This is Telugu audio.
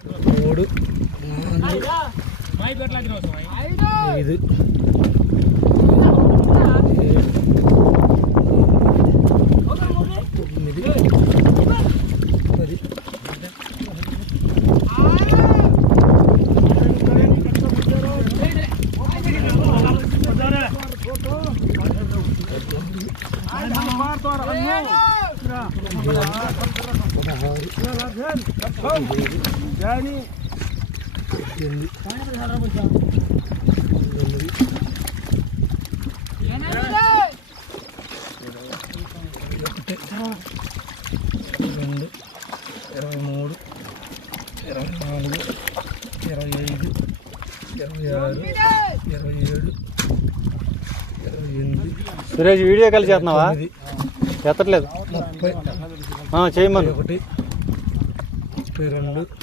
3 4 5 సురేష్ వీడియో కాల్ చేస్తున్నావా? ఎత్తట్లేదు. చేయమను. 1 32